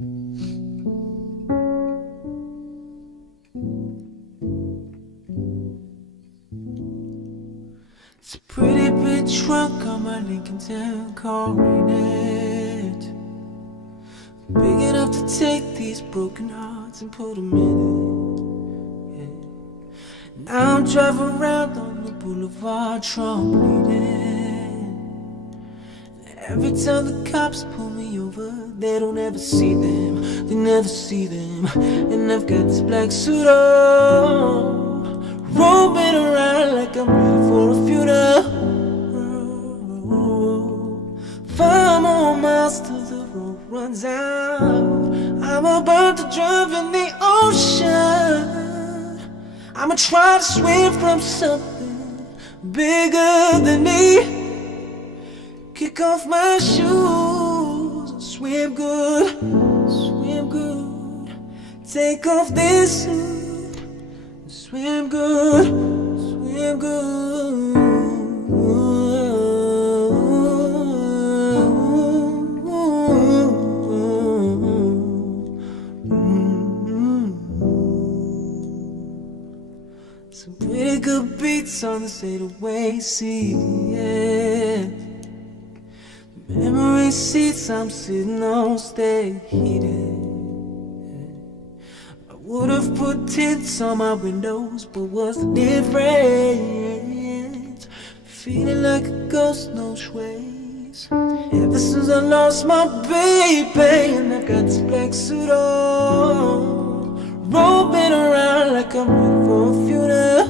It's a pretty big trunk on my Lincoln Town coronet, big enough to take these broken hearts and put them in it. Yeah. Now I'm driving around on the boulevard, trunk bleeding. Every time the cops pull me over, they don't ever see them, they never see them. And I've got this black suit on, roaming around like I'm ready for a funeral. 5 more miles till the road runs out. I'm about to drive in the ocean. I'ma try to swim from something bigger than me. Kick off my shoes, swim good, swim good. Take off this suit, swim good, swim good. Some pretty good beats on this 808 CD, yeah. Memory seats I'm sitting on stay heated. I would've put tints on my windows, but what's the difference? Feeling like a ghost, no trace. Ever since I lost my baby, and I got this black suit on, roaming around like I'm ready for a funeral.